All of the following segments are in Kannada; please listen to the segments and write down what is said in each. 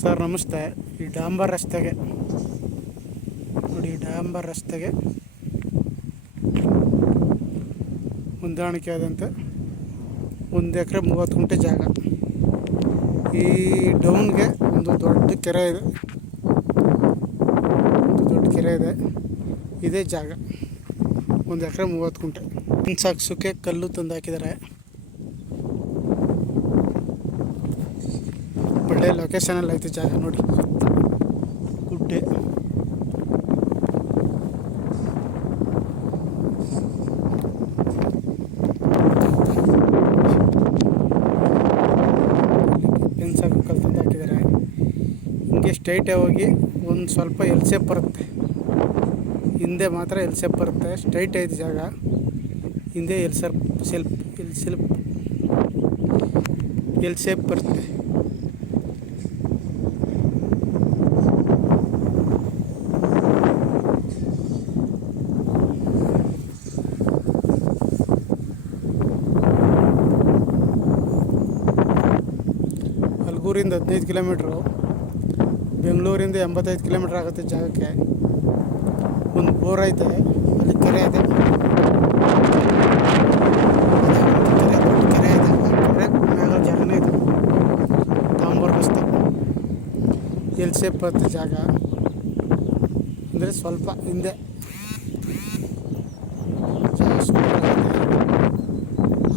ಸರ್ ನಮಸ್ತೆ, ಈ ಡಾಂಬರ್ ರಸ್ತೆಗೆ. ನೋಡಿ ಡಾಂಬರ್ ರಸ್ತೆಗೆ ಹೊಂದಾಣಿಕೆ ಆದಂತೆ ಒಂದು ಎಕರೆ ಮೂವತ್ತು ಗುಂಟೆ ಜಾಗ. ಈ ಡೌನ್ಗೆ ಒಂದು ದೊಡ್ಡ ಕೆರೆ ಇದೆ. ಒಂದು ದೊಡ್ಡ ಕೆರೆ ಇದೆ. ಇದೇ ಜಾಗ. ಒಂದು ಎಕರೆ ಮೂವತ್ತು ಗುಂಟೆ. ಸಾಕ್ಸೋಕ್ಕೆ ಕಲ್ಲು ತಂದು ಹಾಕಿದ್ದಾರೆ. ಒಳ್ಳೆ ಲೊಕೇಶನಲ್ಲಿ ಐತೆ ಜಾಗ ನೋಡಿ. ಗುಡ್ಡೆ. ಸ್ಟ್ರೈಟೇ ಹೋಗಿ ಒಂದು ಸ್ವಲ್ಪ ಎಲ್ ಬರುತ್ತೆ. ಹಿಂದೆ ಮಾತ್ರ ಎಲ್ಸೆಪ್ ಬರುತ್ತೆ. ಸ್ಟ್ರೈಟ್ ಐತೆ ಜಾಗ. ಹಿಂದೆ ಎಲ್ ಸರ್ಪ್ ಸೆಲ್ಪ್ ಎಲ್ ಸೆಲ್ಪ್ ಬರುತ್ತೆ. ಅಲ್ಗೂರಿಂದ ಹದಿನೈದು ಕಿಲೋಮೀಟ್ರು, ಬೆಂಗಳೂರಿಂದ ಎಂಬತ್ತೈದು ಕಿಲೋಮೀಟ್ರ್ ಆಗುತ್ತೆ ಜಾಗಕ್ಕೆ. ಒಂದು ಬೋರ್ ಐತೆ, ಅಲ್ಲಿ ಕೆರೆ ಇದೆ. ಕೆರೆ ಇದೆ ತಾಂಬೂರು ಎಲ್ ಜಾಗ? ಅಂದರೆ ಸ್ವಲ್ಪ ಹಿಂದೆ.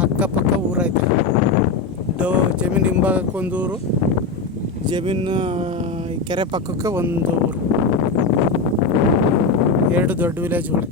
ಅಕ್ಕಪಕ್ಕ ಊರೈತೆ. ಜಮೀನು ಹಿಂಭಾಗಕ್ಕೆ ಒಂದು ಊರು ಜಮೀನು ಕೆರೆ ಪಕ್ಕಕ್ಕೆ ಒಂದು ಊರು. ಎರಡು ದೊಡ್ಡ ವಿಲೇಜ್ಗಳು